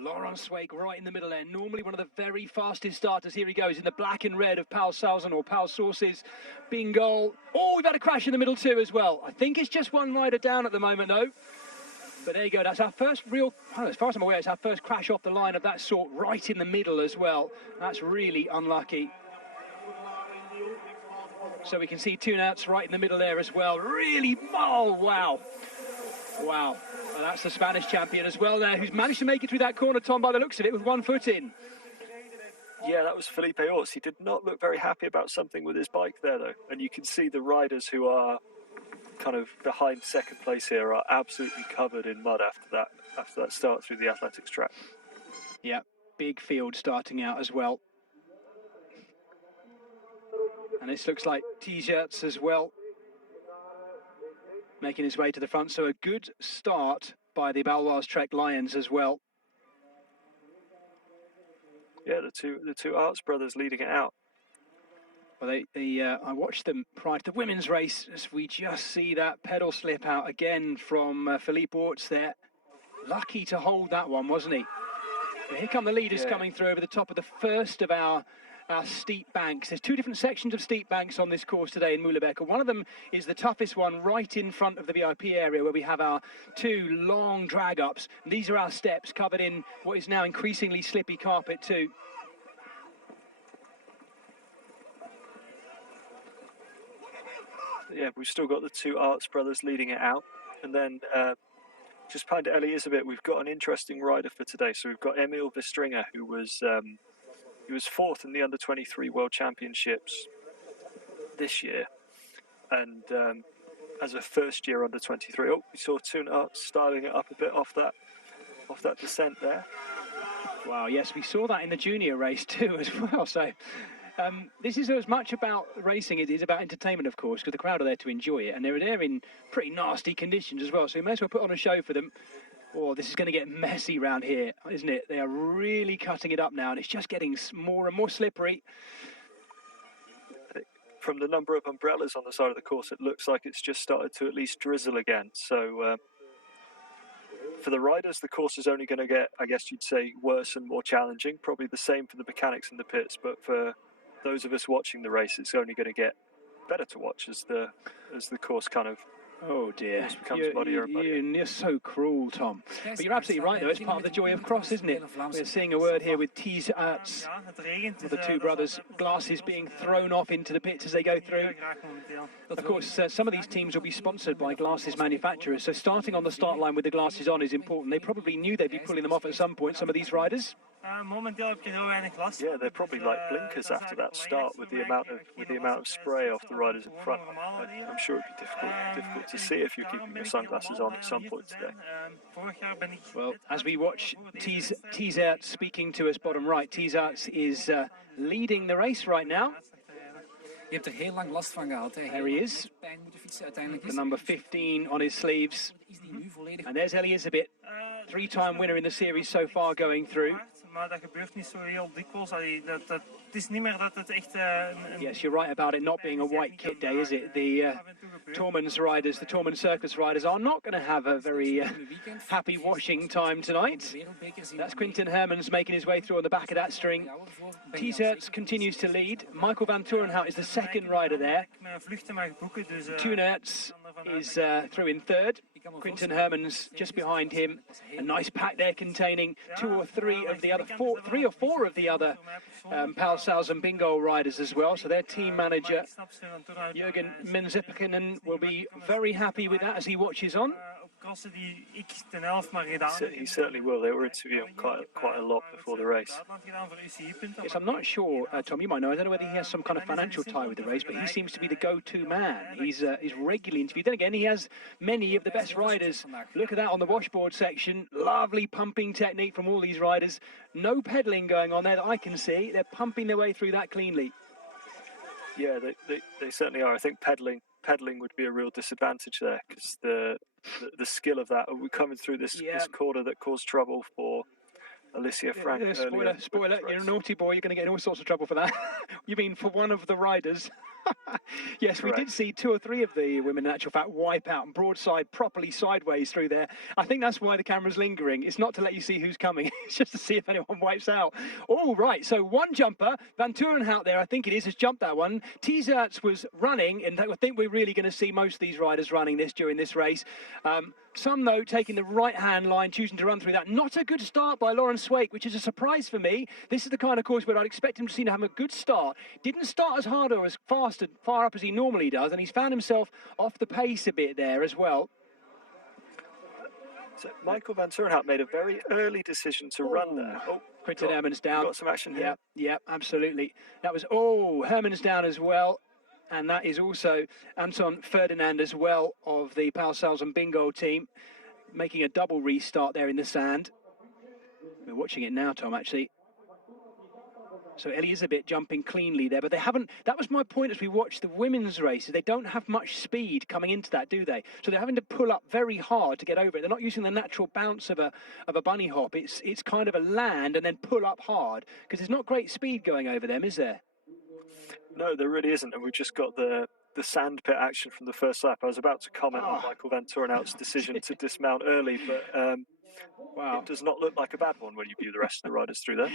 Laurent Swake right in the middle there, normally one of the very fastest starters. Here he goes in the black and red of Pal Salzen or Pal Sources. Bingo. Oh, we've had a crash in the middle too as well. I think it's just one rider down at the moment though. But there you go, that's our first real, well, as far as I'm aware, it's our first crash off the line of that sort right in the middle as well. That's really unlucky. So we can see Tunouts right in the middle there as well. Really, oh, wow. Wow. Well, that's the Spanish champion as well there, who's managed to make it through that corner, Tom, by the looks of it, with 1 foot in. Yeah, that was Felipe Orts. He did not look very happy about something with his bike there, though. And you can see the riders who are kind of behind second place here are absolutely covered in mud after that start through the athletics track. Yeah, big field starting out as well. And this looks like T-shirts as well, making his way to the front. So a good start by the Baloise Trek Lions as well. Yeah, the two Arts brothers leading it out. Well, I watched them prior to the women's race as we just see that pedal slip out again from Philippe Orts there. Lucky to hold that one, wasn't he? But here come the leaders coming through over the top of the first of our steep banks. There's two different sections of steep banks on this course today in Meulebeke. One of them is the toughest one right in front of the VIP area where we have our two long drag ups. And these are our steps covered in what is now increasingly slippy carpet too. Yeah, we've still got the two Arts brothers leading it out. And then just behind Elisabeth, we've got an interesting rider for today. So we've got Emil Verstringer, who was fourth in the under-23 World Championships this year. And as a first-year under-23, oh, we saw Tunouts styling it up a bit off that descent there. Wow, yes, we saw that in the junior race too as well. So this is as much about racing as it is about entertainment, of course, because the crowd are there to enjoy it, and they're there in pretty nasty conditions as well. So we may as well put on a show for them. Oh, this is going to get messy round here, isn't it? They are really cutting it up now, and it's just getting more and more slippery. From the number of umbrellas on the side of the course, it looks like it's just started to at least drizzle again. So for the riders, the course is only going to get, I guess you'd say, worse and more challenging. Probably the same for the mechanics in the pits, but for those of us watching the race, it's only going to get better to watch as the course kind of oh dear, you're you're so cruel, Tom. But you're absolutely right, though. It's part of the joy of cross, isn't it? We're seeing a word here with T-shirts, with the two brothers' glasses being thrown off into the pits as they go through. Of course, some of these teams will be sponsored by glasses manufacturers, so starting on the start line with the glasses on is important. They probably knew they'd be pulling them off at some point, some of these riders. Yeah, they're probably like blinkers after that start with the amount of spray off the riders in front. I'm sure it'd be difficult to see if you're keeping your sunglasses on at some point today. Well, as we watch T-shirts speaking to us bottom right, T-shirts is leading the race right now. There he is, the number 15 on his sleeves. And there's Elisabeth, three-time winner in the series so far going through. Yes, you're right about it not being a white kit day, is it? The Tormans riders, the Tormans Circus riders are not going to have a very happy washing time tonight. That's Quinten Hermans making his way through on the back of that string. T-shirts continues to lead. Michael van Torenhout is the second rider there. Tunouts is through in third. Quinten Hermans just behind him. A nice pack there containing three or four of the other Pal Salzen Bingo riders as well. So their team manager, Jürgen Meulebeke, will be very happy with that as he watches on. He certainly will. They were interviewing quite a lot before the race. Yes, I'm not sure, Tom, you might know. I don't know whether he has some kind of financial tie with the race, but he seems to be the go-to man. He's regularly interviewed. Then again, he has many of the best riders. Look at that on the washboard section. Lovely pumping technique from all these riders. No pedalling going on there that I can see. They're pumping their way through that cleanly. Yeah, they certainly are. I think pedaling would be a real disadvantage there because the skill of that. We're coming through this corner that caused trouble for Alicia Frank. Spoiler, you're a naughty boy, you're going to get in all sorts of trouble for that. You mean for one of the riders? Yes, Correct. we did see 2 or 3 of the women, in actual fact, wipe out and broadside properly sideways through there. I think that's why the camera's lingering. It's not to let you see who's coming. It's just to see if anyone wipes out. All right, so one jumper, Van Turenhout there, I think it is, has jumped that one. Ethias was running, and I think we're really going to see most of these riders running this during this race. Some, though, taking the right-hand line, choosing to run through that. Not a good start by Lawrence Swake, which is a surprise for me. This is the kind of course where I'd expect him to seem to have a good start. Didn't start as hard or as fast and far up as he normally does, and he's found himself off the pace a bit there as well. So Michael Van Turenhout made a very early decision to run there. Oh, Quinton Herman's down. Got some action here. Yeah, absolutely. That was, Herman's down as well. And that is also Anton Ferdinand as well of the Pausals and Bingo team, making a double restart there in the sand. We're watching it now, Tom, actually. So Elizabeth jumping cleanly there, but they haven't, that was my point as we watched the women's races. They don't have much speed coming into that, do they? So they're having to pull up very hard to get over it. They're not using the natural bounce of a bunny hop. It's kind of a land and then pull up hard, because there's not great speed going over them, is there? No, there really isn't, and we've just got the sandpit action from the first lap. I was about to comment on Michael Van Turenhout's decision to dismount early, but wow, it does not look like a bad one when you view the rest of the riders through there.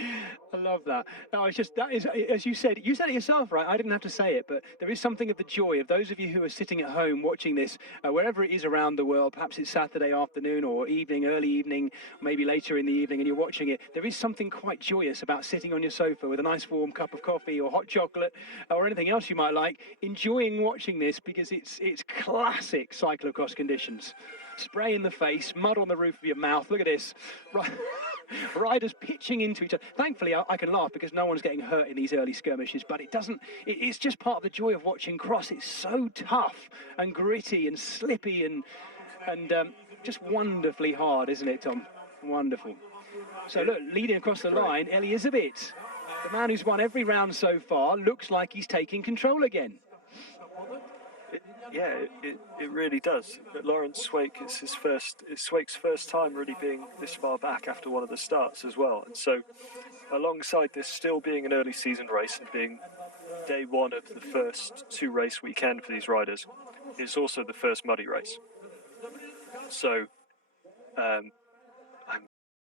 I love that. No, it's just, that is, as you said it yourself, right? I didn't have to say it, but there is something of the joy of those of you who are sitting at home watching this, wherever it is around the world. Perhaps it's Saturday afternoon or evening, early evening, maybe later in the evening, and you're watching it. There is something quite joyous about sitting on your sofa with a nice warm cup of coffee or hot chocolate or anything else you might like, enjoying watching this, because it's classic cyclocross conditions. Spray in the face, mud on the roof of your mouth. Look at this. Riders pitching into each other. Thankfully, I can laugh because no one's getting hurt in these early skirmishes, but it's just part of the joy of watching cross. It's so tough and gritty and slippy and just wonderfully hard, isn't it, Tom? Wonderful. So look, leading across the line, Elizabeth, the man who's won every round so far, looks like he's taking control again. It really does. But Lawrence Swake, it's Swake's first time really being this far back after one of the starts as well. And so, alongside this still being an early season race and being day one of the first 2 race weekend for these riders, it's also the first muddy race. So,